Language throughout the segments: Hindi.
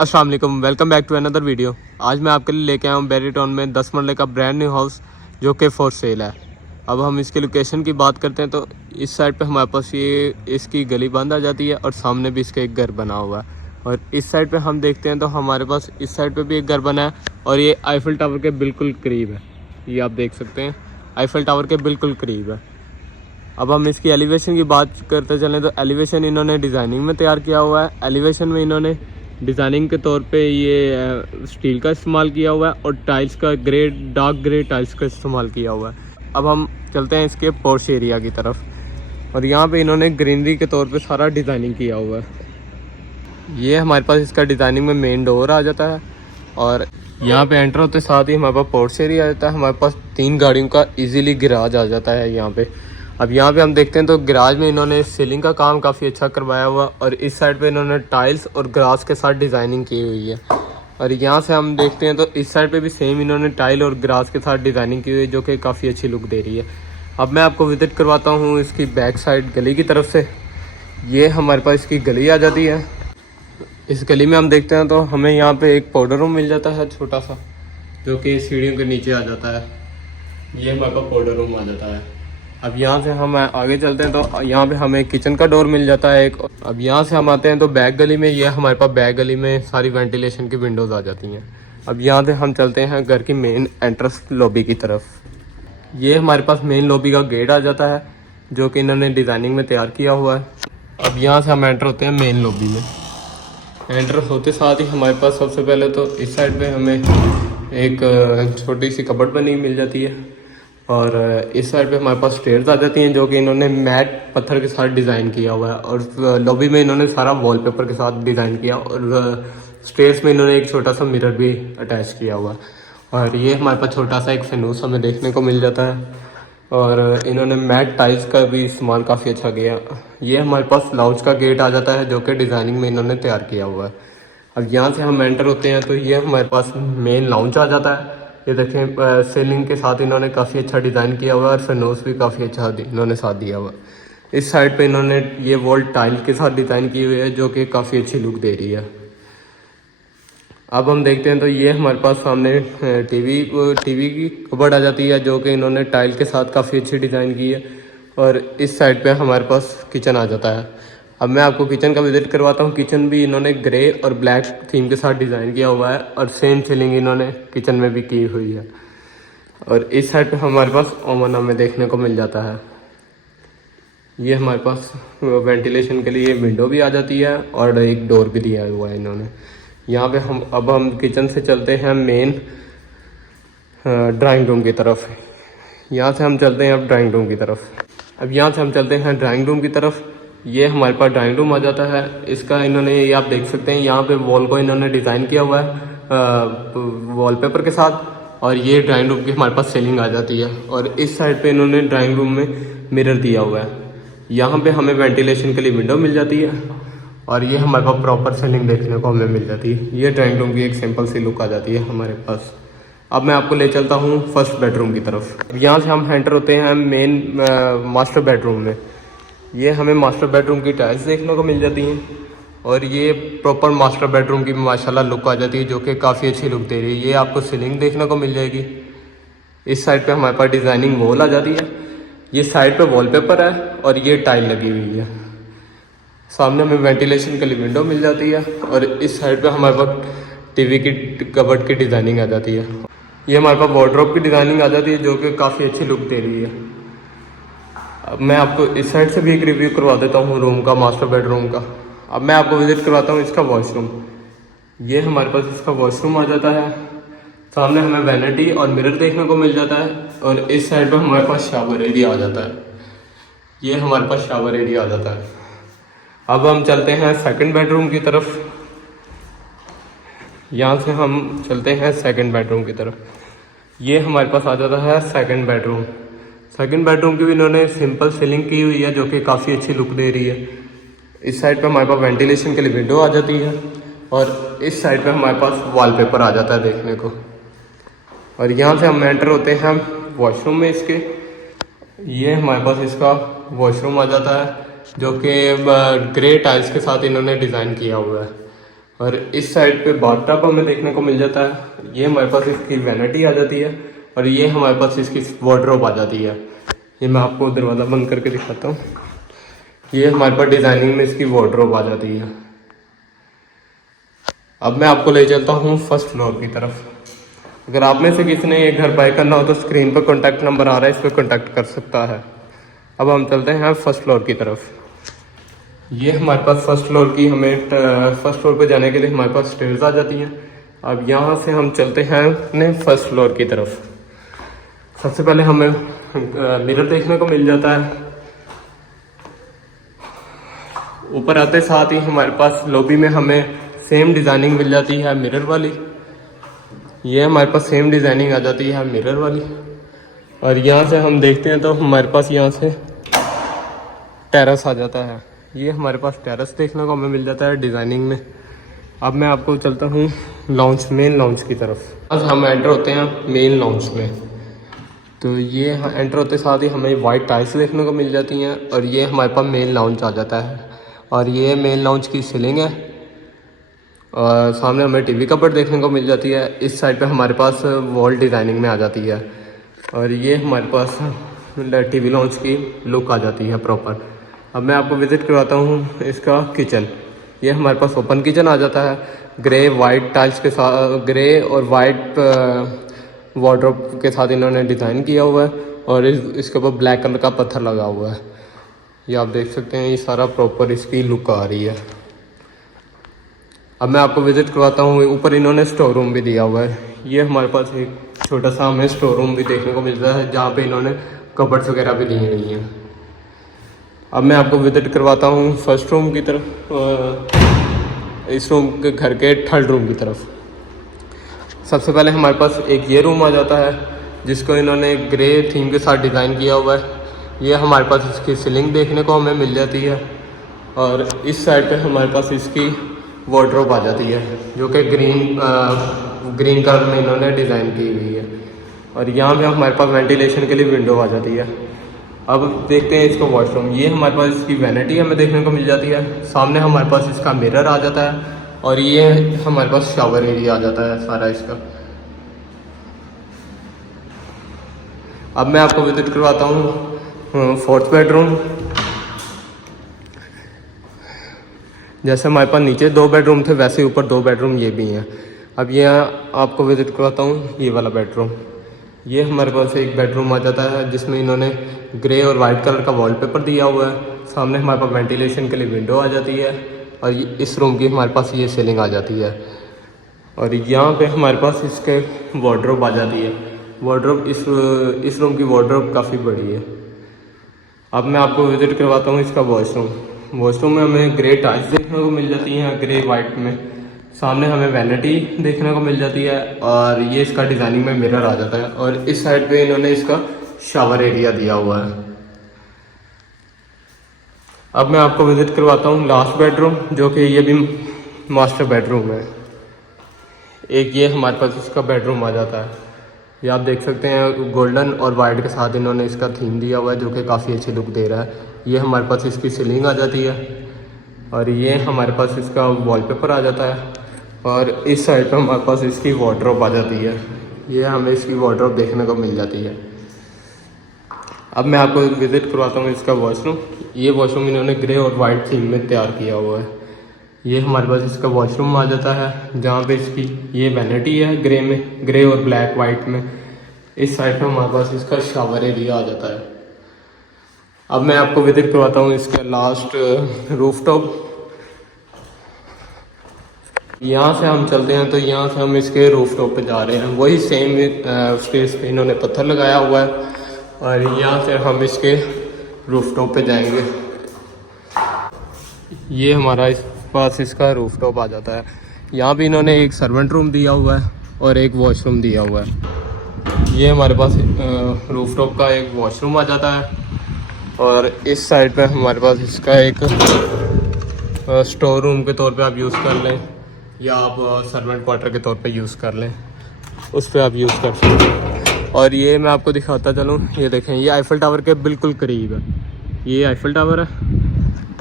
अस्सलाम वालेकुम, welcome back to another video. आज मैं आपके लिए लेके आया हूँ बैरी टाउन में 10 मरले का ब्रांड न्यू हाउस जो कि फॉर सेल है। अब हम इसके लोकेशन की बात करते हैं तो इस साइड पे हमारे पास ये इसकी गली बंद आ जाती है और सामने भी इसका एक घर बना हुआ है। और इस साइड पे हम देखते हैं तो हमारे पास इस साइड पे भी एक घर बना है और ये आईफिल टावर के बिल्कुल करीब है। ये आप देख सकते हैं, आईफिल टावर के बिल्कुल करीब है। अब हम इसकी एलिवेशन की बात करते चलें तो एलिवेशन इन्होंने डिज़ाइनिंग में तैयार किया हुआ है। एलिवेशन में इन्होंने डिज़ाइनिंग के तौर पे ये स्टील का इस्तेमाल किया हुआ है और टाइल्स का डार्क ग्रे टाइल्स का इस्तेमाल किया हुआ है। अब हम चलते हैं इसके पोर्च एरिया की तरफ और यहाँ पे इन्होंने ग्रीनरी के तौर पे सारा डिज़ाइनिंग किया हुआ है। ये हमारे पास इसका डिज़ाइनिंग में मेन डोर आ जाता है और यहाँ पे एंटर होते साथ ही हमारे पास पोर्च एरिया आ जाता है। हमारे पास 3 गाड़ियों का ईजीली गिराज आ जाता है यहाँ पे। अब यहाँ पे हम देखते हैं तो गैराज में इन्होंने सीलिंग का काम काफ़ी अच्छा करवाया हुआ और इस साइड पे इन्होंने टाइल्स और ग्लास के साथ डिज़ाइनिंग की हुई है। और यहाँ से हम देखते हैं तो इस साइड पे भी सेम इन्होंने टाइल और ग्लास के साथ डिज़ाइनिंग की हुई है जो कि काफ़ी अच्छी लुक दे रही है। अब मैं आपको विजिट करवाता हूँ इसकी बैक साइड गली की तरफ से। ये हमारे पास इसकी गली आ जाती है। इस गली में हम देखते हैं तो हमें यहाँ पर एक पाउडर रूम मिल जाता है छोटा सा, जो कि सीढ़ियों के नीचे आ जाता है। ये हमारे पास पाउडर रूम आ जाता है। अब यहाँ से हम आगे चलते हैं तो यहाँ पे हमें किचन का डोर मिल जाता है एक। अब यहाँ से हम आते हैं तो बैक गली में, ये हमारे पास बैक गली में सारी वेंटिलेशन की विंडोज़ आ जाती हैं। अब यहाँ से हम चलते हैं घर की मेन एंट्रेंस लॉबी की तरफ। ये हमारे पास मेन लॉबी का गेट आ जाता है जो कि इन्होंने डिज़ाइनिंग में तैयार किया हुआ है। अब यहाँ से हम एंटर होते हैं मेन लॉबी में। एंटर होते साथ ही हमारे पास सबसे पहले तो इस साइड पर हमें एक छोटी सी कबर्ड बनी मिल जाती है और इस साइड पे हमारे पास स्टेयर्स आ जाती हैं जो कि इन्होंने मैट पत्थर के साथ डिज़ाइन किया हुआ है। और लॉबी में इन्होंने सारा वॉलपेपर के साथ डिज़ाइन किया और स्टेयर्स में इन्होंने एक छोटा सा मिरर भी अटैच किया हुआ है। और ये हमारे पास छोटा सा एक फैनूस हमें देखने को मिल जाता है और इन्होंने मैट टाइल्स का भी इस्तेमाल काफ़ी अच्छा किया। ये हमारे पास लाउंज का गेट आ जाता है जो कि डिज़ाइनिंग में इन्होंने तैयार किया हुआ है। अब यहाँ से हम एंटर होते हैं तो ये हमारे पास मेन लाउंज आ जाता है। ये देखें, सीलिंग के साथ इन्होंने काफ़ी अच्छा डिज़ाइन किया हुआ है और फैनोस भी काफ़ी अच्छा इन्होंने साथ दिया हुआ है। इस साइड पे इन्होंने ये वॉल टाइल के साथ डिज़ाइन की हुई है जो कि काफ़ी अच्छी लुक दे रही है। अब हम देखते हैं तो ये हमारे पास सामने टीवी की कबर्ड आ जाती है जो कि इन्होंने टाइल के साथ काफ़ी अच्छी डिज़ाइन की है। और इस साइड पे हमारे पास किचन आ जाता है। अब मैं आपको किचन का विजिट करवाता हूँ। किचन भी इन्होंने ग्रे और ब्लैक थीम के साथ डिज़ाइन किया हुआ है और सेम सीलिंग इन्होंने किचन में भी की हुई है। और इस साइड पे हमारे पास ओवन हमें देखने को मिल जाता है। ये हमारे पास वेंटिलेशन के लिए विंडो भी आ जाती है और एक डोर भी दिया हुआ है इन्होंने। यहाँ पे हम किचन से चलते हैं मेन ड्राइंग रूम की तरफ। यहाँ से हम चलते हैं अब ड्राइंग रूम की तरफ। अब यहाँ से हम चलते हैं ड्राइंग रूम की तरफ। ये हमारे पास ड्राइंग रूम आ जाता है। इसका इन्होंने, ये आप देख सकते हैं, यहाँ पे वॉल को इन्होंने डिज़ाइन किया हुआ है वॉलपेपर के साथ। और ये ड्राइंग रूम की हमारे पास सीलिंग आ जाती है और इस साइड पे इन्होंने ड्राइंग रूम में मिरर दिया हुआ है। यहाँ पे हमें वेंटिलेशन के लिए विंडो मिल जाती है और ये हमारे पास प्रॉपर सीलिंग देखने को हमें मिल जाती है। ये ड्राइंग रूम की एक सिंपल सी लुक आ जाती है हमारे पास। अब मैं आपको ले चलता हूँ फर्स्ट बेडरूम की तरफ। यहाँ से हम एंटर होते हैं मेन मास्टर बेडरूम में। ये हमें मास्टर बेडरूम की टाइल्स देखने को मिल जाती हैं और ये प्रॉपर मास्टर बेडरूम की माशाल्लाह लुक आ जाती है जो कि काफ़ी अच्छी लुक दे रही है। ये आपको सीलिंग देखने को मिल जाएगी। इस साइड पे हमारे पास डिज़ाइनिंग वॉल आ जाती है। ये साइड पे वॉलपेपर है और ये टाइल लगी हुई है। सामने हमें वेंटिलेशन के लिए विंडो मिल जाती है और इस साइड पे हमारे पास टीवी की कबर्ड की डिज़ाइनिंग आ जाती है। ये हमारे पास वार्डरोब की डिज़ाइनिंग आ जाती है जो कि काफ़ी अच्छी लुक दे रही है। अब मैं आपको इस साइड से भी एक रिव्यू करवा देता हूँ रूम का, मास्टर बेडरूम का। अब मैं आपको विजिट करवाता हूँ इसका वॉशरूम। ये हमारे पास इसका वॉशरूम आ जाता है। सामने हमें वैनिटी और मिरर देखने को मिल जाता है और इस साइड पर हमारे पास शावर एरिया आ जाता है। ये हमारे पास शावर एरिया आ जाता है। अब हम चलते हैं सेकंड बेडरूम की तरफ। यहाँ से हम चलते हैं सेकंड बेडरूम की तरफ। ये हमारे पास आ जाता है सेकंड बेडरूम। सेकंड बेडरूम की भी इन्होंने सिंपल सीलिंग की हुई है जो कि काफ़ी अच्छी लुक दे रही है। इस साइड पे हमारे पास वेंटिलेशन के लिए विंडो आ जाती है और इस साइड पे हमारे पास वॉलपेपर आ जाता है देखने को। और यहाँ से हम एंटर होते हैं वॉशरूम में इसके। ये हमारे पास इसका वॉशरूम आ जाता है जो कि ग्रे टाइल्स के साथ इन्होंने डिज़ाइन किया हुआ है और इस साइड पे बाथटब हमें देखने को मिल जाता है। ये हमारे पास इसकी वैनिटी आ जाती है और ये हमारे पास इसकी वार्डरोब आ जाती है। ये मैं आपको दरवाज़ा बंद करके दिखाता हूँ। ये हमारे पास डिज़ाइनिंग में इसकी वार्डरोब आ जाती है। अब मैं आपको ले चलता हूँ फर्स्ट फ्लोर की तरफ। अगर आप में से किसी ने ये घर बाय करना हो तो स्क्रीन पर कॉन्टैक्ट नंबर आ रहा है, इस पर कॉन्टैक्ट कर सकता है। अब हम चलते हैं फर्स्ट फ्लोर की तरफ। ये हमारे पास फर्स्ट फ्लोर की हमें फर्स्ट फ्लोर पर जाने के लिए हमारे पास स्टेयर्स आ जाती हैं। अब यहाँ से हम चलते हैं अपने फर्स्ट फ्लोर की तरफ। सबसे पहले हमें मिरर देखने को मिल जाता है। ऊपर आते साथ ही हमारे पास लॉबी में हमें सेम डिज़ाइनिंग मिल जाती है मिरर वाली। ये हमारे पास सेम डिज़ाइनिंग आ जाती है मिरर वाली। और यहाँ से हम देखते हैं तो हमारे पास यहाँ से टेरेस आ जाता है। ये हमारे पास टेरेस देखने को हमें मिल जाता है डिज़ाइनिंग में। अब मैं आपको चलता हूँ लॉन्च, मेन लॉन्च की तरफ। आज हम एंटर होते हैं मेन लॉन्च में। तो ये एंटर होते साथ ही हमें वाइट टाइल्स देखने को मिल जाती हैं और ये हमारे पास मेन लॉन्च आ जाता है। और ये मेन लॉन्च की सीलिंग है और सामने हमें टीवी कपबोर्ड देखने को मिल जाती है। इस साइड पे हमारे पास वॉल डिज़ाइनिंग में आ जाती है और ये हमारे पास टीवी लॉन्च की लुक आ जाती है प्रॉपर। अब मैं आपको विज़िट करवाता हूँ इसका किचन। ये हमारे पास ओपन किचन आ जाता है ग्रे वाइट टाइल्स के साथ, ग्रे और वाइट वार्डरोब के साथ इन्होंने डिज़ाइन किया हुआ है और इसके ऊपर ब्लैक कलर का पत्थर लगा हुआ है। ये आप देख सकते हैं, ये सारा प्रॉपर इसकी लुक आ रही है। अब मैं आपको विज़िट करवाता हूँ। ऊपर इन्होंने स्टोर रूम भी दिया हुआ है। ये हमारे पास एक छोटा सा हमें स्टोर रूम भी देखने को मिलता है जहाँ पे इन्होंने कबर्ड्स वगैरह भी दी हुई हैं। अब मैं आपको विज़िट करवाता हूँ फर्स्ट रूम की तरफ, इस रूम के घर के थर्ड रूम की तरफ। सबसे पहले हमारे पास एक ये रूम आ जाता है जिसको इन्होंने ग्रे थीम के साथ डिज़ाइन किया हुआ है। ये हमारे पास इसकी सीलिंग देखने को हमें मिल जाती है और इस साइड पे हमारे पास इसकी वार्डरोब आ जाती है जो कि ग्रीन कलर में इन्होंने डिज़ाइन की हुई है। और यहाँ पे हमारे पास वेंटिलेशन के लिए विंडो आ जाती है। अब देखते हैं इसका वॉशरूम। ये हमारे पास इसकी वैनिटी हमें देखने को मिल जाती है। सामने हमारे पास इसका मिरर आ जाता है और ये हमारे पास शावर एरिया आ जाता है सारा इसका। अब मैं आपको विजिट करवाता हूँ फोर्थ बेडरूम। जैसे हमारे पास नीचे 2 बेडरूम थे वैसे ऊपर 2 बेडरूम ये भी हैं। अब ये आपको विजिट करवाता हूँ ये वाला बेडरूम। ये हमारे पास एक बेडरूम आ जाता है जिसमें इन्होंने ग्रे और वाइट कलर का वॉलपेपर दिया हुआ है। सामने हमारे पास वेंटिलेशन के लिए विंडो आ जाती है और इस रूम की हमारे पास ये सीलिंग आ जाती है। और यहाँ पे हमारे पास इसके वार्डरोब आ जाती है। वार्डरोब इस रूम की वार्डरोब काफ़ी बड़ी है। अब मैं आपको विजिट करवाता हूँ इसका वॉशरूम। वॉशरूम में हमें ग्रे टाइल्स देखने को मिल जाती हैं ग्रे वाइट में। सामने हमें वैनिटी देखने को मिल जाती है और ये इसका डिज़ाइनिंग में मिरर आ जाता है और इस साइड पे इन्होंने इसका शावर एरिया दिया हुआ है। अब मैं आपको विजिट करवाता हूँ लास्ट बेडरूम जो कि ये भी मास्टर बेडरूम है। एक ये हमारे पास इसका बेडरूम आ जाता है। ये आप देख सकते हैं गोल्डन और वाइट के साथ इन्होंने इसका थीम दिया हुआ है जो कि काफ़ी अच्छी लुक दे रहा है। ये हमारे पास इसकी सीलिंग आ जाती है और ये हमारे पास इसका वॉलपेपर आ जाता है और इस साइड पर हमारे पास इसकी वार्डरोब आ जाती है। ये हमें इसकी वार्डरोब देखने को मिल जाती है। अब मैं आपको विज़िट करवाता हूँ इसका वॉशरूम। ये वॉशरूम इन्होंने ग्रे और वाइट थीम में तैयार किया हुआ है। ये हमारे पास इसका वॉशरूम आ जाता है जहाँ पे इसकी ये वैनिटी है ग्रे में, ग्रे और ब्लैक वाइट में। इस साइड पे हमारे पास इसका शावर एरिया आ जाता है। अब मैं आपको विजिट करवाता हूँ इसका लास्ट रूफटॉप। यहाँ से हम चलते हैं तो यहाँ से हम इसके रूफटॉप पे जा रहे हैं। वही सेम स्पेस पे इन्होंने पत्थर लगाया हुआ है और यहाँ से हम इसके रूफटॉप पे जाएंगे। ये हमारा इस पास इसका रूफटॉप आ जाता है। यहाँ भी इन्होंने एक सर्वेंट रूम दिया हुआ है और एक वॉशरूम दिया हुआ है। ये हमारे पास रूफटॉप का एक वॉशरूम आ जाता है और इस साइड पे हमारे पास इसका एक स्टोर रूम के तौर पे आप यूज़ कर लें या आप सर्वेंट क्वार्टर के तौर पे यूज़ कर लें, उस पर आप यूज़ कर सकते हैं। और ये मैं आपको दिखाता चलूँ, ये देखें ये आईफल टावर के बिल्कुल करीब है। ये आईफल टावर है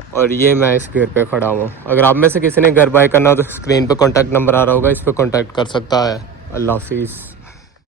और ये मैं इस घर पे खड़ा हूँ। अगर आप में से किसी ने घर बाय करना हो तो स्क्रीन पे कॉन्टैक्ट नंबर आ रहा होगा, इस पर कॉन्टैक्ट कर सकता है। अल्लाह हाफिज़।